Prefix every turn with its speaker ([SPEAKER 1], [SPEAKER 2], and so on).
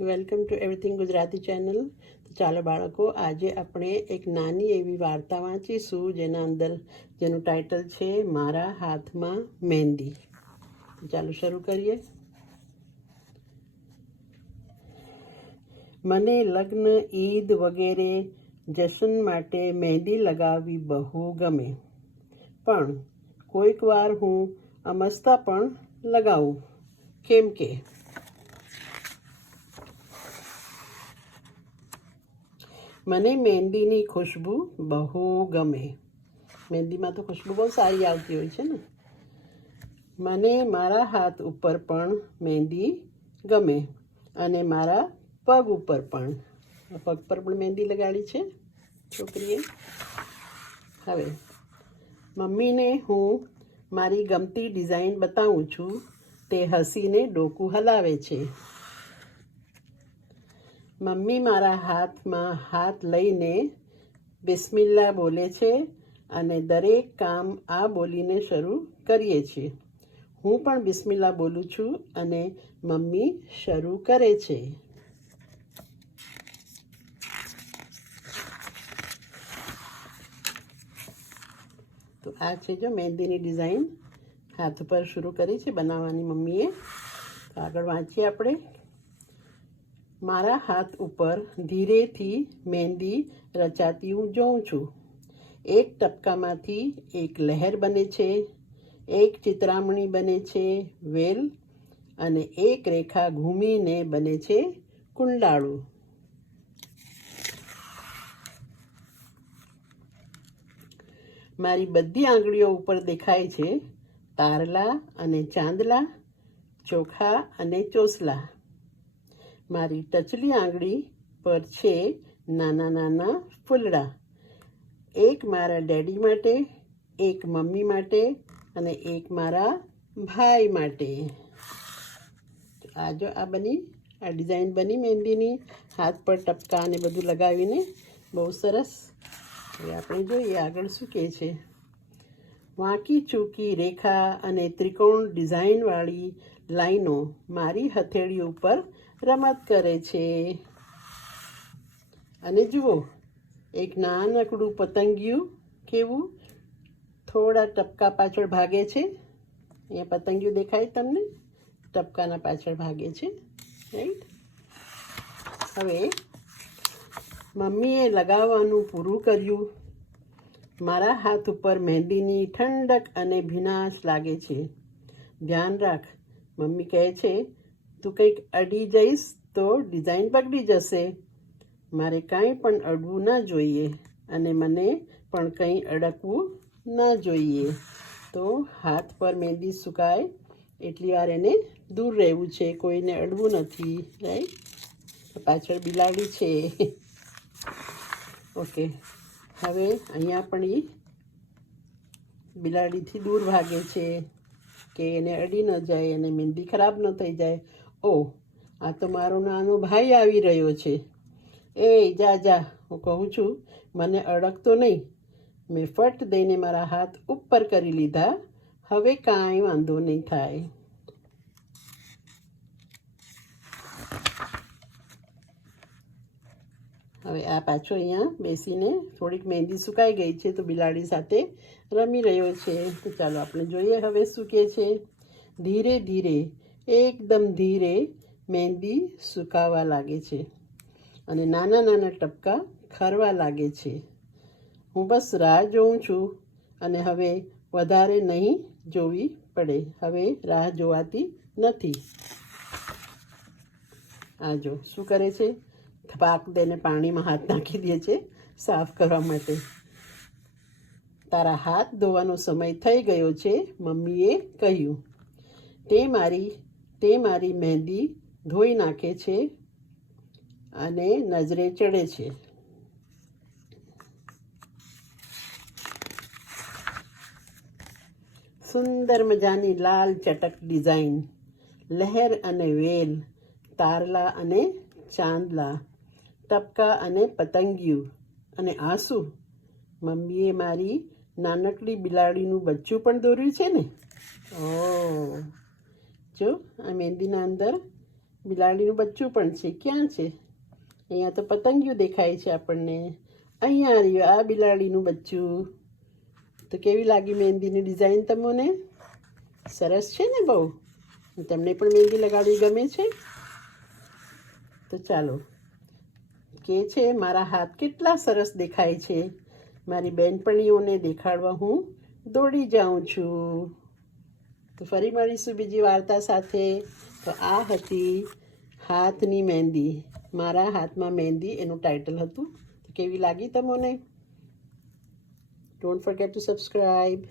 [SPEAKER 1] Welcome to everything Gujarati channel. તો ચાલો બાળકો, આજે આપણે એક નાની એવી વાર્તા વાંચીશું જેના અંદર, જેનું ટાઇટલ છે મારા હાથમાં મહેંદી. ચાલો શરૂ કરીએ. મને લગ્ન, ઈદ વગેરે જશન માટે મહેંદી લગાવવી બહુ ગમે. પણ કોઈક વાર હું અમસ્તા પણ લગાવું. કેમ કે મને મહેંદીની ખુશ્બુ બહુ ગમે. મહેંદીમાં તો ખુશ્બુ બહુ સારી આવતી હોય છે ને. મને મારા હાથ ઉપર પણ મહેંદી ગમે અને મારા પગ ઉપર પણ. પગ પર પણ મહેંદી લગાડી છે છોકરીએ. હવે, મમ્મીને હું મારી ગમતી ડિઝાઇન બતાવું છું. તે હસીને ડોકું હલાવે છે. મમ્મી મારા હાથમાં હાથ લઈને બિસ્મિલ્લા બોલે છે અને દરેક કામ આ બોલીને શરૂ કરીએ છીએ. હું પણ બિસ્મિલ્લા બોલું છું અને મમ્મી શરૂ કરે છે. તો આ છે જો મહેંદીની ડિઝાઇન. હાથ પર શરૂ કરી છે બનાવવાની મમ્મીએ. આગળ વાંચીએ આપણે. મારા હાથ ઉપર ધીરેથી મહેંદી રચાતી હું જોઉં છું. એક ટપકામાંથી એક લહેર બને છે, એક ચિત્રામણી બને છે, વેલ અને એક રેખા ઘૂમીને બને છે કુંડાળું. મારી બધી આંગળીઓ ઉપર દેખાય છે તારલા અને ચાંદલા, ચોખા અને ચોસલા. મારી ટચલી આંગળી પર છે નાના નાના ફૂલડા. એક મારા ડેડી માટે, એક મમ્મી માટે અને એક મારા ભાઈ માટે. આ જો આ બની, આ ડિઝાઇન બની મહેંદીની, હાથ પર ટપકા અને બધું લગાવીને. બહુ સરસ. એ આપણે જોઈએ આગળ શું કહે છે. વાંકી ચૂકી રેખા અને ત્રિકોણ ડિઝાઇનવાળી લાઈનો મારી હથેળી ઉપર રમત કરે છે. અને જુઓ, એક નાનકડું પતંગિયું કેવું થોડા ટપકા પાછળ ભાગે છે. અહીંયા પતંગિયું દેખાય તમને? ટપકાના પાછળ ભાગે છે. રાઈટ હવે મમ્મીએ લગાવવાનું પૂરું કર્યું. મારા હાથ ઉપર મહેંદીની ઠંડક અને ભીનાશ લાગે છે. ધ્યાન રાખ મમ્મી કહે છે, તું કંઈક અડી જઈશ તો ડિઝાઇન બગડી જશે. મારે કાંઈ પણ અડવું ના જોઈએ અને મને પણ કંઈ અડકવું ના જોઈએ. તો હાથ પર મહેંદી સુકાય. એટલી વાર એને દૂર રહેવું છે, કોઈને અડવું નથી રાઈટ પાછળ બિલાડી છે. ઓકે હવે અહીંયા પણ એ બિલાડીથી દૂર ભાગે છે. કે એને અડી ન જાય અને મહેંદી ખરાબ ન થઈ જાય. ઓ આ તો મારો નાનો ભાઈ આવી રહ્યો છે. એ, જા જા, હું કહું છું, મને અડકતો નહીં. મેં ફટ દઈને મારા હાથ ઉપર કરી લીધા. હવે કાંઈ વાંધો નહીં થાય. હવે આ પાછો અહીંયા બેસીને થોડીક મહેંદી સુકાઈ ગઈ છે તો બિલાડી સાથે રમી રહ્યો છે. તો ચાલો આપણે જોઈએ હવે શું કહે છે. ધીરે ધીરે, એકદમ ધીરે મહેંદી સુકાવા લાગે છે અને નાના નાના ટપકા ખરવા લાગે છે. હું બસ રાહ જોઉં છું અને હવે વધારે નહીં જોવી પડે. હવે રાહ જોવાતી નથી. આ જો, શું કરે છે? પાક દઈને પાણીમાં હાથ નાખી દે છે સાફ કરવા માટે. તારા હાથ ધોવાનો સમય થઈ ગયો છે, મમ્મીએ કહ્યું. તે મારી તે મારી મહેંદી ધોઈ નાખે છે અને નજરે ચડે છે. સુંદર મજાની લાલ ચટક ડિઝાઇન, લહેર અને વેલ, તારલા અને ચાંદલા. ટપકા અને પતંગિયું અને આંસુ. મમ્મીએ મારી નાનકડી બિલાડીનું બચ્ચું પણ દોર્યું છે ને? ઓ જો, આ મહેંદીના અંદર બિલાડીનું બચ્ચું પણ છે. ક્યાં છે? અહીંયા તો પતંગિયું દેખાય છે આપણને. અહીંયા રહ્યું, આ બિલાડીનું બચ્ચું. તો કેવી લાગી મહેંદીની ડિઝાઇન તમને? સરસ છે ને બહુ? તમને પણ મહેંદી લગાડવી ગમે છે? તો ચાલો. કે છે, મારા હાથ કેટલા સરસ દેખાય છે. મારી બહેનપણીઓને દેખાડવા હું દોડી જાઉં છું. તો ફરી મળીશું બીજી વાર્તા સાથે. તો આ હતી હાથની મહેંદી. મારા હાથમાં મહેંદી એનું ટાઇટલ હતું. તો કેવી લાગી તમને? Don't forget two subscribe